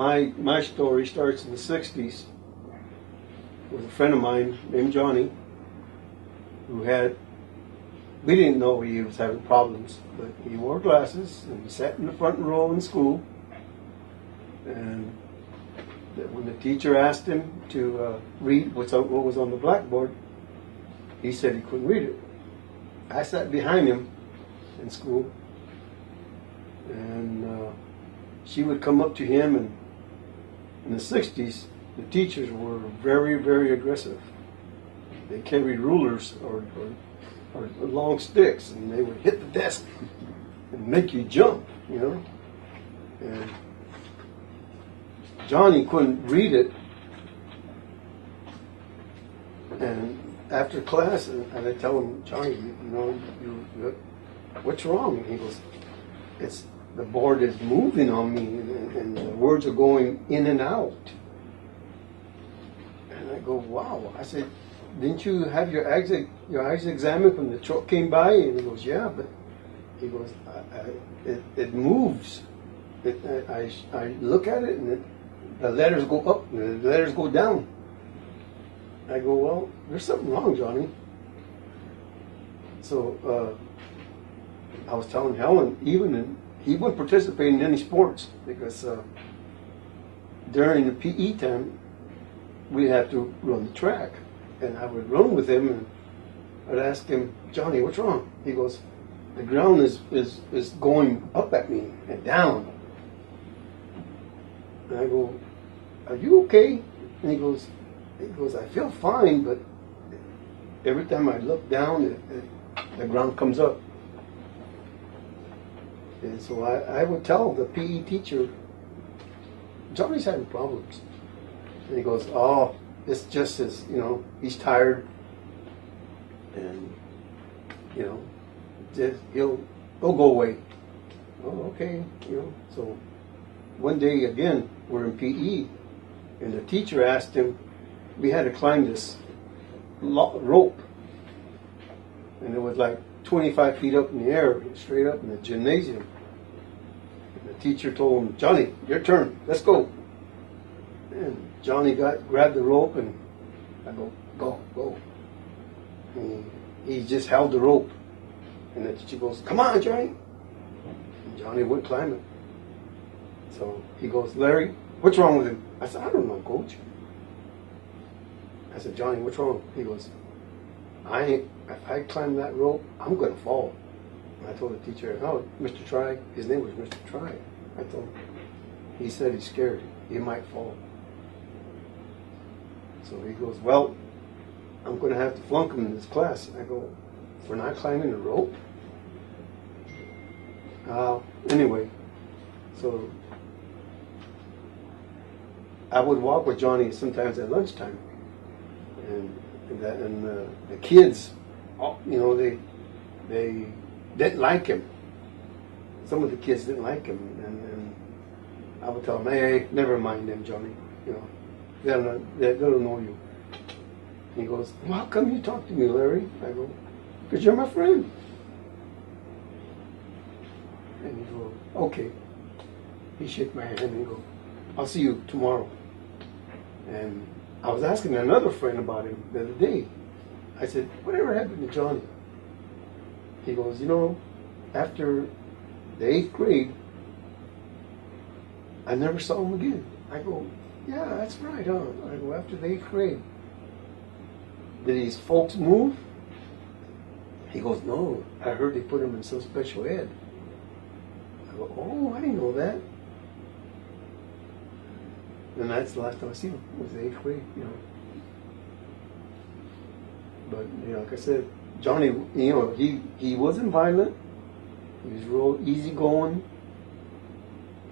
my story starts in the 60s with a friend of mine named Johnny who had, we didn't know he was having problems, but he wore glasses and he sat in the front row in school. And when the teacher asked him to read what was on the blackboard, he said he couldn't read it. I sat behind him in school, and she would come up to him, and in the 60s, the teachers were very, very aggressive. They carried rulers or long sticks, and they would hit the desk and make you jump, you know. And Johnny couldn't read it, and after class, and I tell him, Johnny, you know, what's wrong? And he goes, it's the board is moving on me, and the words are going in and out. And I go, wow. I said, didn't you have your eyes examined when the truck came by? And he goes, yeah, but he goes, it moves. I look at it, and the letters go up, and the letters go down. I go, well, there's something wrong, Johnny. So I was telling Helen, he wouldn't participate in any sports because during the PE time, we'd have to run the track. And I would run with him, and I'd ask him, Johnny, what's wrong? He goes, the ground is going up at me and down. And I go, are you okay? And he goes, I feel fine, but every time I look down, the ground comes up. And so I would tell the PE teacher, Johnny's having problems. And he goes, oh, it's just as, you know, he's tired, and, you know, he'll go away. Oh, okay, you know. So one day, again, we're in PE, and the teacher asked him, we had to climb this rope, and it was like 25 feet up in the air, straight up in the gymnasium. And the teacher told him, Johnny, your turn, let's go. And Johnny grabbed the rope, and I go, go. And he just held the rope, and the teacher goes, come on, Johnny. And Johnny wouldn't climb it. So he goes, Larry, what's wrong with him? I said, I don't know, Coach. I said, Johnny, what's wrong? He goes, if I climb that rope, I'm going to fall. And I told the teacher, oh, Mr. Try, his name was Mr. Try. I told him, he said he's scared. He might fall. So he goes, well, I'm going to have to flunk him in this class. I go, for not climbing the rope? Anyway, so I would walk with Johnny sometimes at lunchtime. And the kids, you know, they didn't like him. Some of the kids didn't like him, and I would tell them, hey, never mind them, Johnny. You know, they don't know you. He goes, well, how come you talk to me, Larry? I go, because you're my friend. And he goes, okay. He shook my hand and he goes, I'll see you tomorrow. And I was asking another friend about him the other day. I said, whatever happened to Johnny? He goes, you know, after the 8th grade, I never saw him again. I go, yeah, that's right, huh? I go, after the 8th grade. Did his folks move? He goes, no, I heard they put him in some special ed. I go, oh, I didn't know that. And that's the last time I see him, was the 8th grade, you know. But, you know, like I said, Johnny, you know, he wasn't violent. He was real easygoing.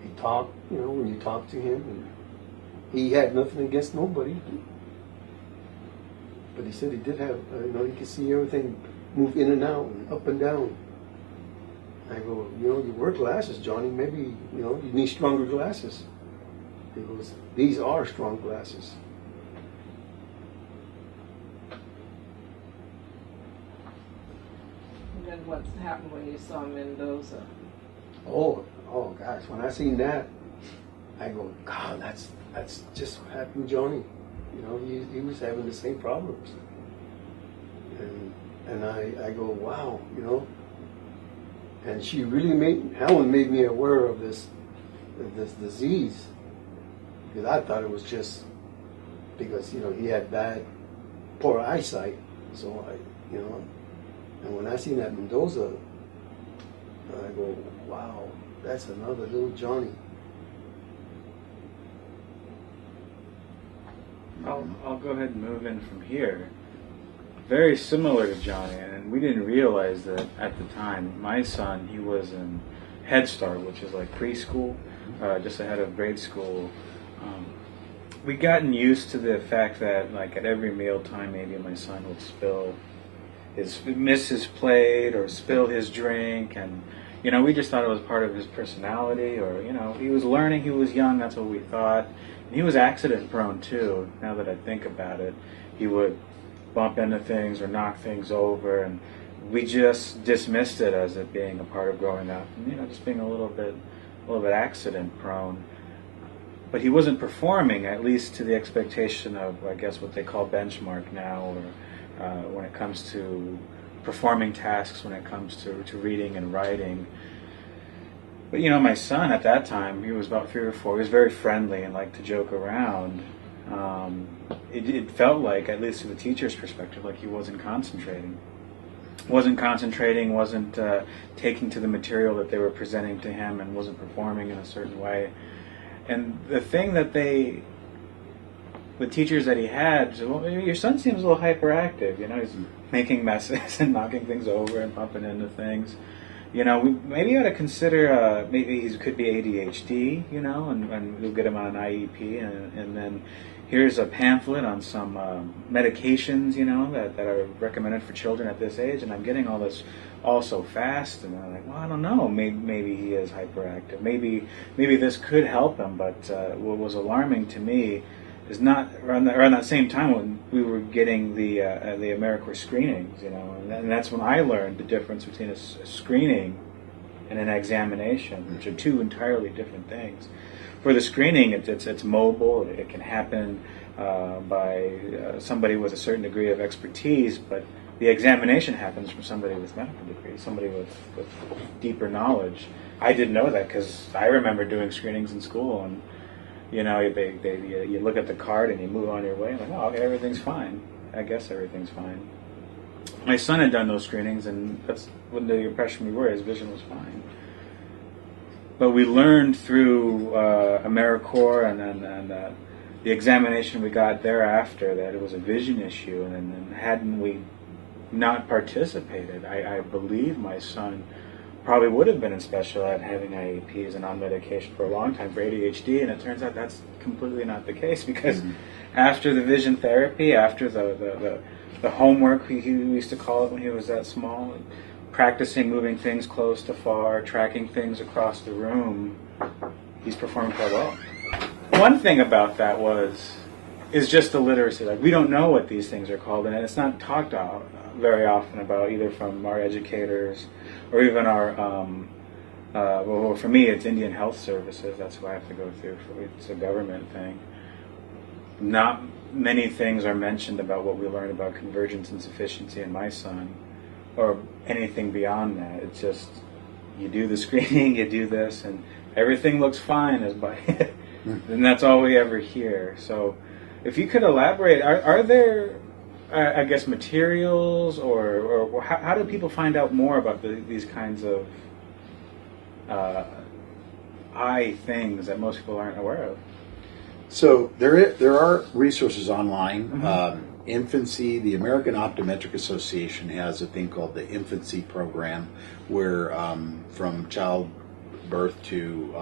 He talked, you know, when you talked to him, and he had nothing against nobody. But he said he did have, you know, he could see everything move in and out and up and down. I go, you know, you wear glasses, Johnny. Maybe, you know, you need stronger glasses. He goes, these are strong glasses. And then what happened when you saw Mendoza? Oh gosh, when I seen that, I go, God, that's just what happened to Johnny. You know, he was having the same problems. And I go, wow, you know. And she really Helen made me aware of this disease, because I thought it was just because, you know, he had poor eyesight. So you know, and when I seen that Mendoza, I go, wow, that's another little Johnny. I'll go ahead and move in from here. Very similar to Johnny, and we didn't realize that at the time. My son, he was in Head Start, which is like preschool, just ahead of grade school. We'd gotten used to the fact that, like, at every meal time, maybe my son would miss his plate or spill his drink, and you know, we just thought it was part of his personality, or you know, he was learning, he was young, that's what we thought. And he was accident prone too. Now that I think about it, he would bump into things or knock things over, and we just dismissed it as it being a part of growing up, and, you know, just being a little bit accident prone. But he wasn't performing, at least to the expectation of, I guess, what they call benchmark now, or when it comes to performing tasks, when it comes to reading and writing. But you know, my son at that time, he was about 3 or 4. He was very friendly and liked to joke around. It felt like, at least from the teacher's perspective, like he wasn't concentrating. Wasn't taking to the material that they were presenting to him, and wasn't performing in a certain way. And the thing that the teachers that he had said, well, your son seems a little hyperactive. You know, he's making messes and knocking things over and bumping into things. You know, maybe you ought to consider maybe he could be ADHD, you know, and we'll get him on an IEP, and then here's a pamphlet on some medications, you know, that are recommended for children at this age, and I'm getting all this all so fast, and I'm like, well, I don't know, maybe he is hyperactive, maybe this could help him. But what was alarming to me is not around that same time when we were getting the AmeriCorps screenings, you know, and that's when I learned the difference between a screening and an examination, which are two entirely different things. For the screening, it's mobile. It can happen by somebody with a certain degree of expertise, but the examination happens from somebody with medical degree, somebody with deeper knowledge. I didn't know that because I remember doing screenings in school, and you know, you look at the card and you move on your way. I'm like, oh, okay, everything's fine. I guess everything's fine. My son had done those screenings, and that's when the impression we were, his vision was fine. But we learned through AmeriCorps and the examination we got thereafter that it was a vision issue, and then hadn't we not participated, I believe my son probably would have been in special ed having IEPs and on medication for a long time for ADHD, and it turns out that's completely not the case, because after the vision therapy, after the homework, he used to call it when he was that small, practicing moving things close to far, tracking things across the room, he's performing quite well. One thing about that is just the literacy. Like, we don't know what these things are called, and it's not talked very often about, either from our educators or even our, well, for me, it's Indian Health Services. That's who I have to go through. It's a government thing. Not many things are mentioned about what we learned about convergence and sufficiency in my son, or anything beyond that. It's just, you do the screening, you do this, and everything looks fine, and that's all we ever hear. So if you could elaborate, are there, I guess, materials, or how do people find out more about these kinds of eye things that most people aren't aware of? So there are resources online. Mm-hmm. Infancy, the American Optometric Association has a thing called the Infancy Program, where from child birth to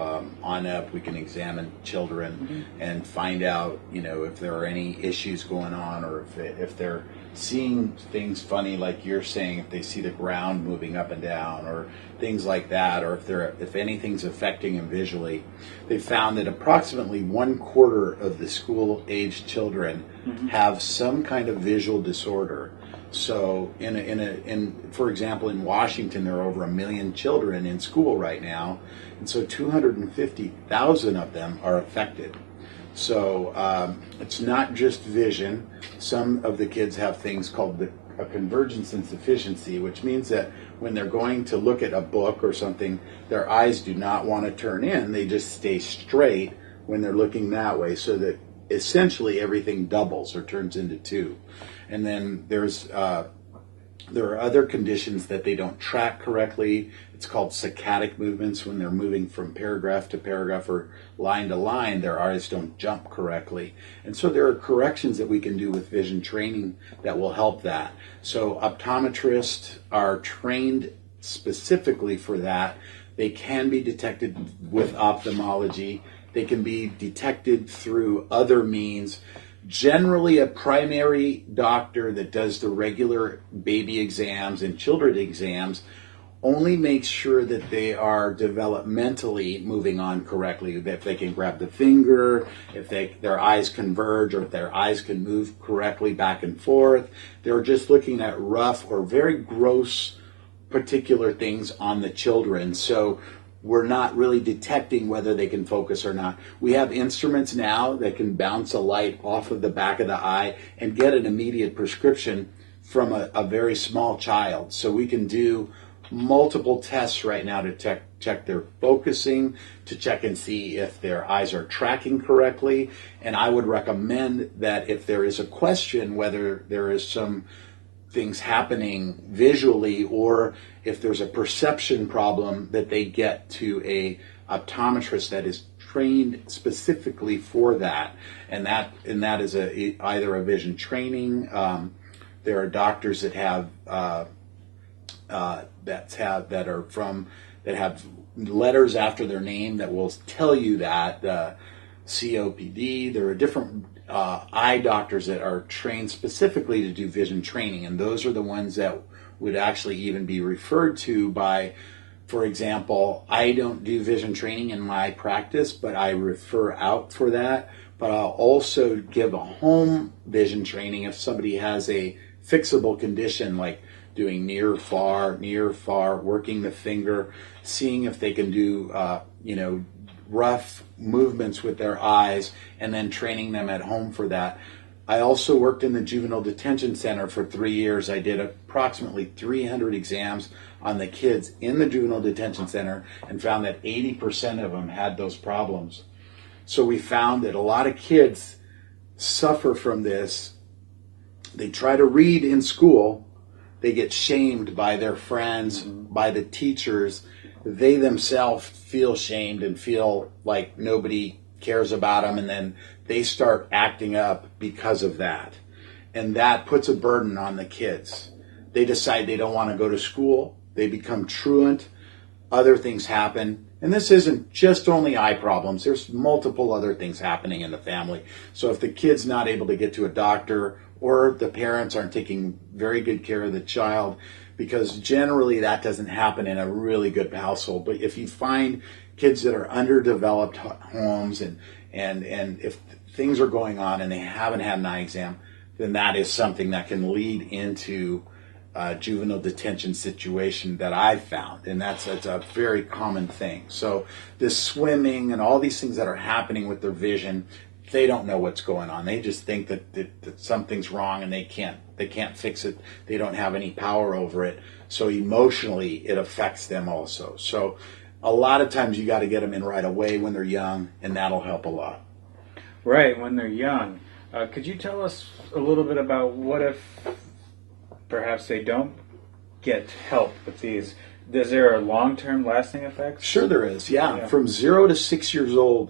on up, we can examine children and find out, you know, if there are any issues going on, or if they're seeing things funny, like you're saying, if they see the ground moving up and down, or things like that, or if anything's affecting them visually. They found that approximately 1/4 of the school-aged children have some kind of visual disorder. So, for example, in Washington, there are over 1 million children in school right now, and so 250,000 of them are affected. So it's not just vision. Some of the kids have things called a convergence insufficiency, which means that when they're going to look at a book or something, their eyes do not want to turn in. They just stay straight when they're looking that way, so that essentially everything doubles or turns into two. And then there are other conditions that they don't track correctly. It's called saccadic movements. When they're moving from paragraph to paragraph or line to line, their eyes don't jump correctly. And so there are corrections that we can do with vision training that will help that. So optometrists are trained specifically for that. They can be detected with ophthalmology. They can be detected through other means. Generally, a primary doctor that does the regular baby exams and children exams only makes sure that they are developmentally moving on correctly. If they can grab the finger, if their eyes converge, or if their eyes can move correctly back and forth. They're just looking at rough or very gross particular things on the children. So we're not really detecting whether they can focus or not. We have instruments now that can bounce a light off of the back of the eye and get an immediate prescription from a very small child. So we can do multiple tests right now to check their focusing, to check and see if their eyes are tracking correctly. And I would recommend that if there is a question whether there is some things happening visually, or if there's a perception problem, that they get to a optometrist that is trained specifically for that, and that is either a vision training. There are doctors that have that have letters after their name that will tell you that COPD. There are different eye doctors that are trained specifically to do vision training, and those are the ones that would actually even be referred to by, for example, I don't do vision training in my practice, but I refer out for that. But I'll also give a home vision training if somebody has a fixable condition, like doing near, far, working the finger, seeing if they can do, rough movements with their eyes, and then training them at home for that. I also worked in the Juvenile Detention Center for 3 years. I did approximately 300 exams on the kids in the Juvenile Detention Center and found that 80% of them had those problems. So we found that a lot of kids suffer from this. They try to read in school. They get shamed by their friends, by the teachers. They themselves feel shamed and feel like nobody cares about them, and then they start acting up because of that. And that puts a burden on the kids. They decide they don't want to go to school. They become truant. Other things happen. And this isn't just only eye problems. There's multiple other things happening in the family. So if the kid's not able to get to a doctor, or the parents aren't taking very good care of the child, because generally that doesn't happen in a really good household. But if you find kids that are underdeveloped homes, and if things are going on and they haven't had an eye exam, then that is something that can lead into a juvenile detention situation that I've found, and that's a very common thing. So this swimming and all these things that are happening with their vision, they don't know what's going on. They just think that something's wrong, and they can't fix it. They don't have any power over it. So emotionally, it affects them also. So a lot of times you got to get them in right away when they're young, and that'll help a lot. Right, when they're young. Could you tell us a little bit about what if perhaps they don't get help with these? Is there a long-term lasting effects? Sure there is, yeah. From 0 to 6 years old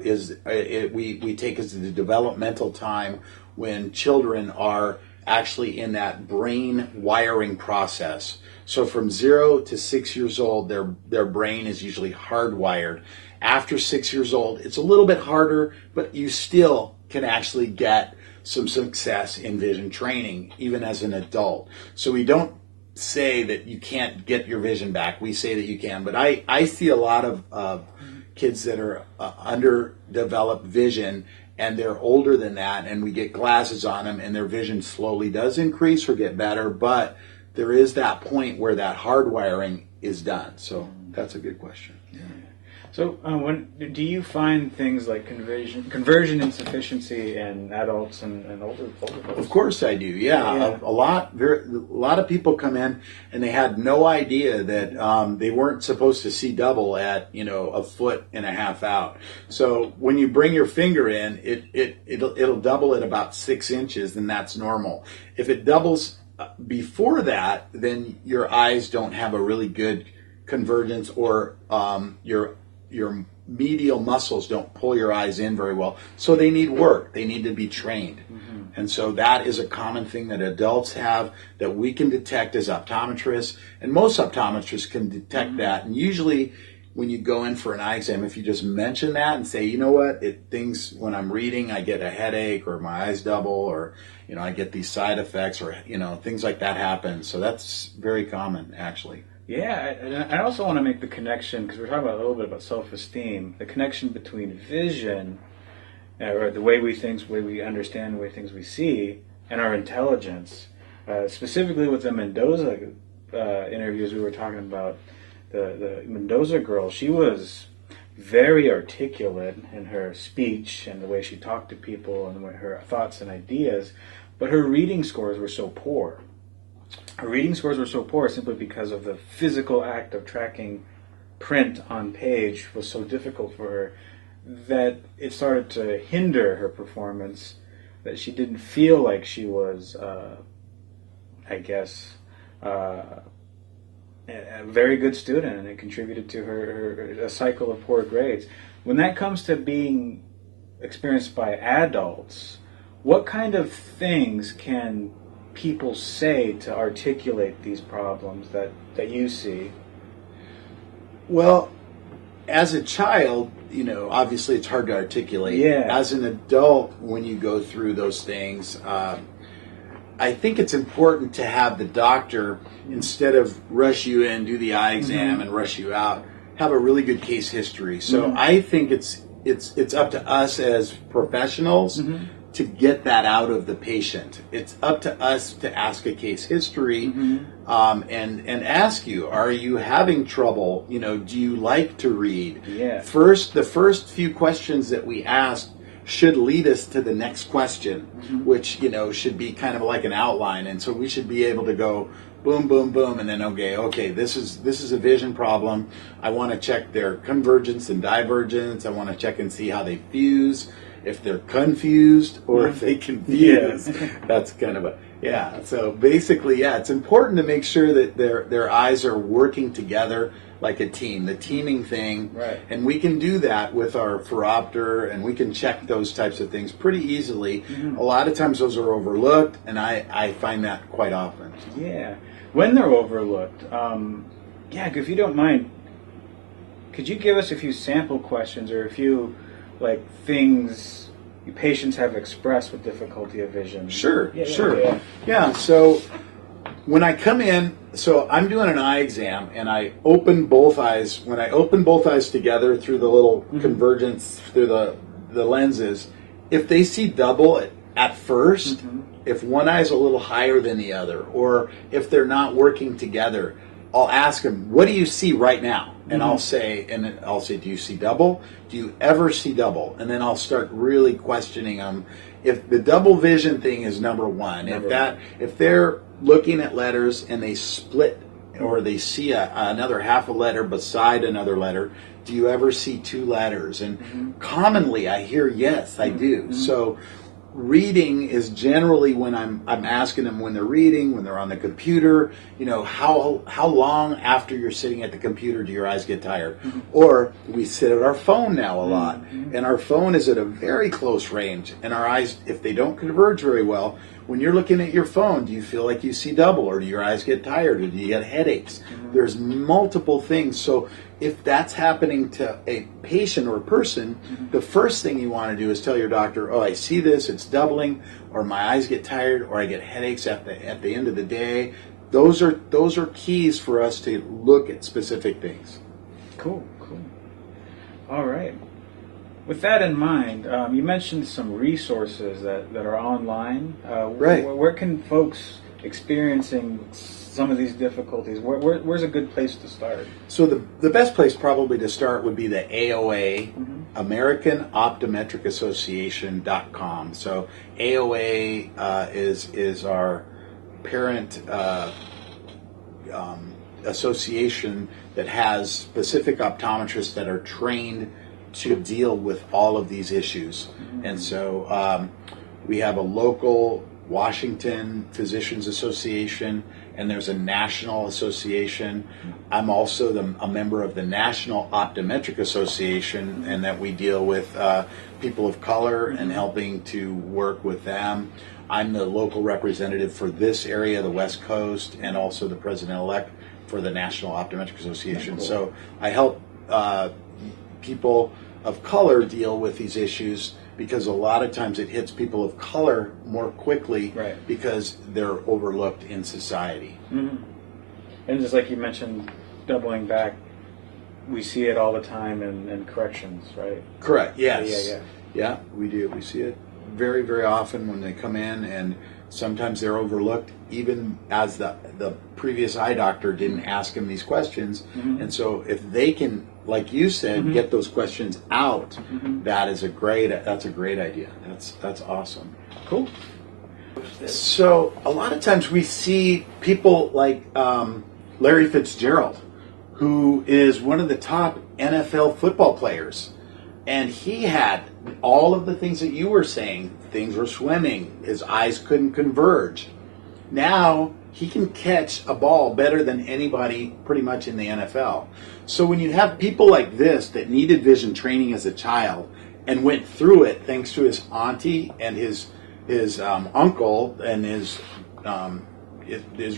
we take as the developmental time when children are actually in that brain wiring process. So from 0 to 6 years old, their brain is usually hardwired. After 6 years old, it's a little bit harder, but you still can actually get some success in vision training, even as an adult. So we don't say that you can't get your vision back. We say that you can. But I see a lot of kids that are underdeveloped vision, and they're older than that, and we get glasses on them, and their vision slowly does increase or get better, but there is that point where that hardwiring is done. So that's a good question. Yeah. So, when do you find things like conversion insufficiency in adults and older folks? Of course I do. Yeah, Yeah. A lot of people come in and they had no idea that they weren't supposed to see double at 1.5 foot out. So when you bring your finger in, it'll double at about 6 inches, and that's normal. If it doubles before that, then your eyes don't have a really good convergence, or your medial muscles don't pull your eyes in very well. So they need work. They need to be trained. Mm-hmm. And so that is a common thing that adults have that we can detect as optometrists. And most optometrists can detect that. And usually when you go in for an eye exam, if you just mention that and say, you know what, things when I'm reading, I get a headache, or my eyes double, or I get these side effects, or things like that happen. So that's very common, actually. Yeah, and I also want to make the connection, because we're talking about a little bit about self-esteem, the connection between vision, or the way we think, the way we understand, the way things we see, and our intelligence. Specifically with the Mendoza interviews we were talking about, the Mendoza girl, she was very articulate in her speech and the way she talked to people and her thoughts and ideas, but her reading scores were so poor. Her reading scores were so poor simply because of the physical act of tracking print on page was so difficult for her that it started to hinder her performance, that she didn't feel like she was, a very good student, and it contributed to a cycle of poor grades. When that comes to being experienced by adults, what kind of things can people say to articulate these problems that you see? Well, as a child, obviously it's hard to articulate. Yeah. As an adult, when you go through those things, I think it's important to have the doctor, instead of rush you in, do the eye exam, mm-hmm. and rush you out, have a really good case history. So mm-hmm. I think it's up to us as professionals, mm-hmm. to get that out of the patient. It's up to us to ask a case history, mm-hmm. And ask you, are you having trouble? Do you like to read? Yeah. The first few questions that we ask should lead us to the next question, mm-hmm. which should be kind of like an outline, and so we should be able to go boom, boom, boom, and then okay, this is a vision problem. I want to check their convergence and divergence. I want to check and see how they fuse, if they're confused or if they confuse. Yeah. That's kind of so basically, it's important to make sure that their eyes are working together like a team, the teaming thing. Right. And we can do that with our phoropter, and we can check those types of things pretty easily. Mm-hmm. A lot of times those are overlooked, and I find that quite often. Yeah. When they're overlooked, if you don't mind, could you give us a few sample questions or a few things patients have expressed with difficulty of vision? Sure. Yeah. So when I come in, I'm doing an eye exam, and I open both eyes. When I open both eyes together through the little mm-hmm. convergence through the lenses, if they see double at first, mm-hmm. if one eye is a little higher than the other, or if they're not working together, I'll ask them, what do you see right now? And mm-hmm. I'll say, do you see double? Do you ever see double? And then I'll start really questioning them. If the double vision thing is number one, if they're looking at letters and they split, or they see another half a letter beside another letter, do you ever see two letters? And mm-hmm. commonly I hear yes, I do. Mm-hmm. So reading is generally when I'm asking them when they're reading, when they're on the computer, how long after you're sitting at the computer do your eyes get tired? Mm-hmm. Or we sit at our phone now a lot, mm-hmm. and our phone is at a very close range, and our eyes, if they don't converge very well, when you're looking at your phone, do you feel like you see double, or do your eyes get tired, or do you get headaches? Mm-hmm. There's multiple things. So if that's happening to a patient or a person, mm-hmm. the first thing you want to do is tell your doctor, I see this, it's doubling, or my eyes get tired, or I get headaches at the end of the day. Those are keys for us to look at specific things. Cool. All right. With that in mind, you mentioned some resources that are online. Right. Where can folks experiencing some of these difficulties, where's a good place to start? So the best place probably to start would be the AOA, American Optometric Association.com. So AOA is our parent association that has specific optometrists that are trained to deal with all of these issues. And so we have a local Washington Physicians Association, and there's a national association. I'm also a member of the National Optometric Association, and that we deal with people of color and helping to work with them. I'm the local representative for this area, the West Coast, and also the president-elect for the National Optometric Association. Cool. So I help people of color deal with these issues, because a lot of times it hits people of color more quickly, Right. because they're overlooked in society. And just like you mentioned, doubling back, we see it all the time in corrections, right? Correct. Yes. Yeah. Yeah, we do. We see it very, very often when they come in, and sometimes they're overlooked, even as the previous eye doctor didn't ask them these questions. And so if they can, like you said, get those questions out, that's a great idea. That's awesome. Cool. So a lot of times we see people like Larry Fitzgerald, who is one of the top NFL football players, and he had all of the things that you were saying. Things were swimming, his eyes couldn't converge. Now he can catch a ball better than anybody pretty much in the NFL. So when you have people like this that needed vision training as a child and went through it thanks to his auntie and his uncle and his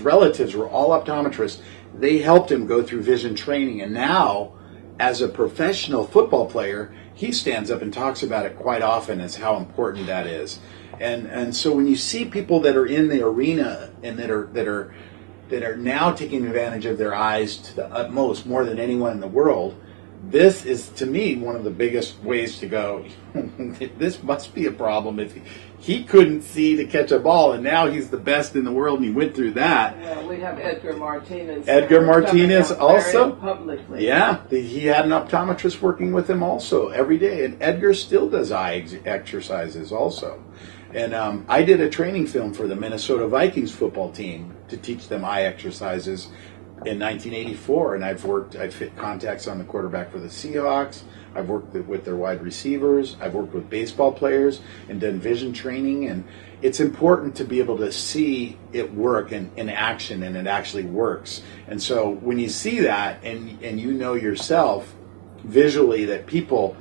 relatives were all optometrists, they helped him go through vision training. And now, as a professional football player, he stands up and talks about it quite often as how important that is. And so when you see people that are in the arena and that are now taking advantage of their eyes to the utmost, more than anyone in the world, this is, to me, one of the biggest ways to go, this must be a problem. If he couldn't see to catch a ball, and now he's the best in the world, and he went through that. Well, we have Edgar Martinez. Edgar Martinez coming out also? very publicly. Yeah, he had an optometrist working with him also every day, and Edgar still does eye exercises also. And I did a training film for the Minnesota Vikings football team to teach them eye exercises in 1984, and I've fit contacts on the quarterback for the Seahawks. I've worked with their wide receivers. I've worked with baseball players and done vision training. And it's important to be able to see it work in action, and it actually works. And so when you see that and you know yourself visually that people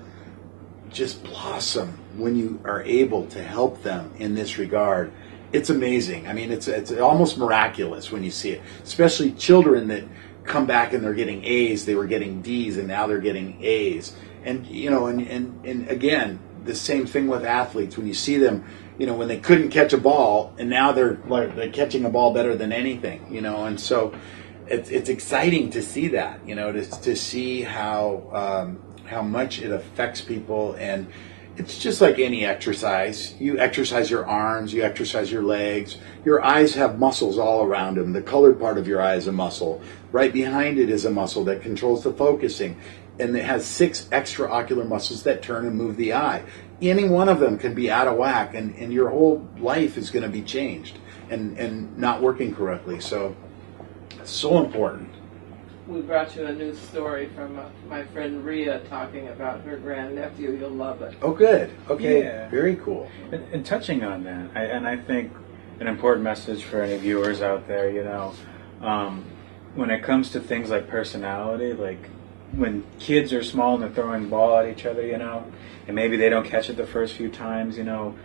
just blossom when you are able to help them in this regard, it's amazing. I mean, it's almost miraculous when you see it, especially children that come back and they're getting A's. They were getting D's and now they're getting A's. And, you know, and again, the same thing with athletes. When you see them, you know, when they couldn't catch a ball and now they're catching a ball better than anything, you know. And so it's exciting to see that, you know, to see how much it affects people. And it's just like any exercise. You exercise your arms, you exercise your legs. Your eyes have muscles all around them. The colored part of your eye is a muscle. Right behind it is a muscle that controls the focusing. And it has 6 extraocular muscles that turn and move the eye. Any one of them can be out of whack, and your whole life is going to be changed and not working correctly. So important. We brought you a new story from my friend Rhea talking about her grandnephew. You'll love it. Oh, good. Okay, Yeah. Very cool. And touching on that, I think an important message for any viewers out there, you know, when it comes to things like personality, like when kids are small and they're throwing the ball at each other, you know, and maybe they don't catch it the first few times, you know,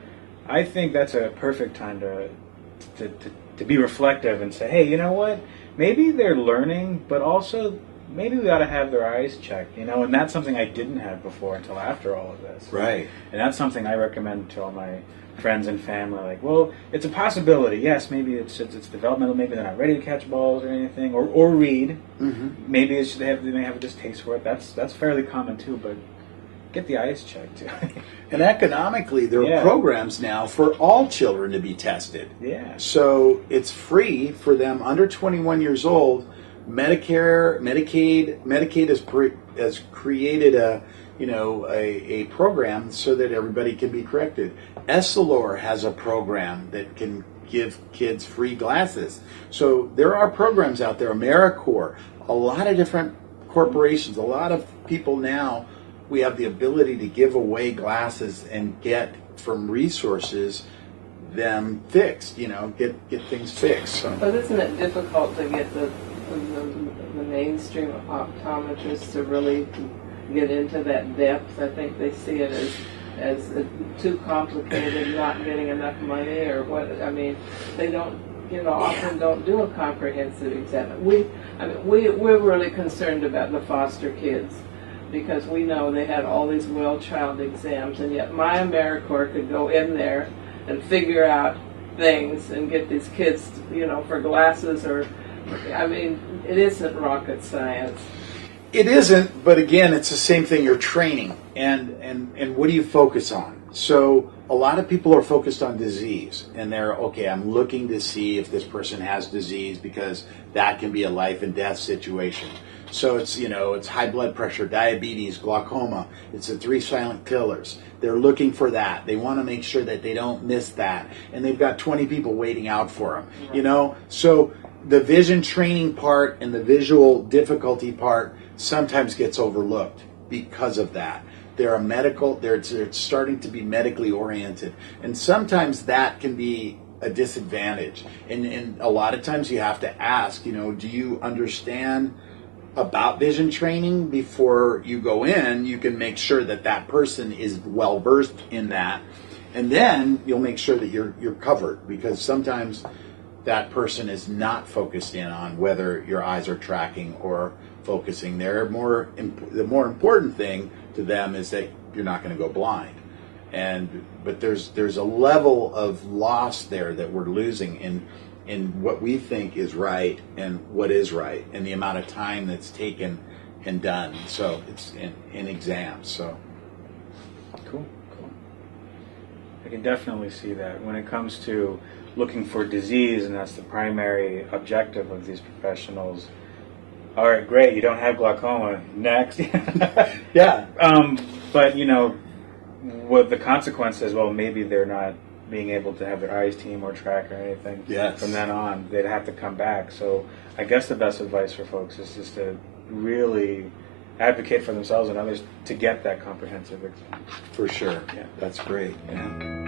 I think that's a perfect time to be reflective and say, hey, you know what? Maybe they're learning, but also maybe we ought to have their eyes checked, you know, and that's something I didn't have before until after all of this. Right. And that's something I recommend to all my friends and family. Like, well, it's a possibility. Yes, maybe it's developmental. Maybe they're not ready to catch balls or anything, or read. Mm-hmm. Maybe they may have a distaste for it. That's fairly common too. But get the eyes checked. And economically, there Yeah. are programs now for all children to be tested. Yeah. So it's free for them under 21 years old. Medicare, Medicaid has created a program so that everybody can be corrected. Essilor has a program that can give kids free glasses. So there are programs out there. AmeriCorps, a lot of different corporations, a lot of people now. We have the ability to give away glasses and get from resources them fixed. Get things fixed. So. But isn't it difficult to get the mainstream optometrists to really get into that depth? I think they see it as too complicated, not getting enough money, or what. I mean, they don't, often don't do a comprehensive exam. We're really concerned about the foster kids, because we know they had all these well child exams, and yet my AmeriCorps could go in there and figure out things and get these kids, for glasses, or, it isn't rocket science. It isn't, but again, it's the same thing. You're training, and what do you focus on? So a lot of people are focused on disease, and they're, okay, I'm looking to see if this person has disease, because that can be a life and death situation. So it's high blood pressure, diabetes, glaucoma. It's the 3 silent killers. They're looking for that. They want to make sure that they don't miss that. And they've got 20 people waiting out for them, So the vision training part and the visual difficulty part sometimes gets overlooked because of that. They're starting to be medically oriented. And sometimes that can be a disadvantage. And a lot of times you have to ask, do you understand about vision training before you go in? You can make sure that that person is well versed in that, and then you'll make sure that you're covered, because sometimes that person is not focused in on whether your eyes are tracking or focusing. The more important thing to them is that you're not going to go blind. But there's a level of loss there that we're losing in what we think is right and what is right, and the amount of time that's taken and done. So it's in exams. So Cool. I can definitely see that when it comes to looking for disease, and that's the primary objective of these professionals. All right, great. You don't have glaucoma. Next. yeah, But what the consequence is, well, maybe they're not being able to have their eyes team or track or anything. Yes. From then on, they'd have to come back. So I guess the best advice for folks is just to really advocate for themselves and others to get that comprehensive exam. for sure. Yeah. That's great. Yeah.